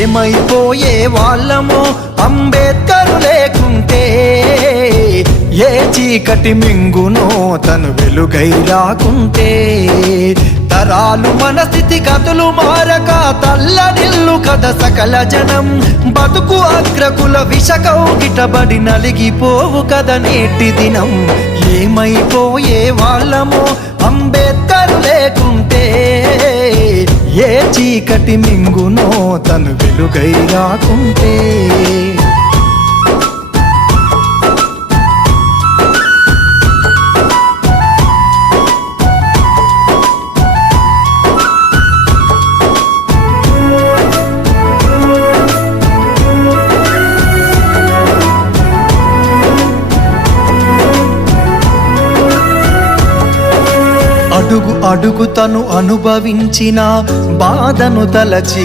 ఏమైపోయే వాళ్ళమో అంబేద్కరు లేకుంటే, ఏ చీకటి మింగునో తను వెలుగై రాకుంటే, తరాలు మన స్థితి గతులు మారక తల్లడిల్లు కథ సకల జనం, బతుకు అగ్రకుల విషకౌగిటబడి నలిగిపోవు కథ నేటి దినం. ఏమైపోయే వాళ్ళమో అంబేద్కరు లేకుంటే, ఏ చీకటి మింగునో తను వెలుగై రాకుంటే. అడుగు అడుగు తను అనుభవించిన బాధను తలచి,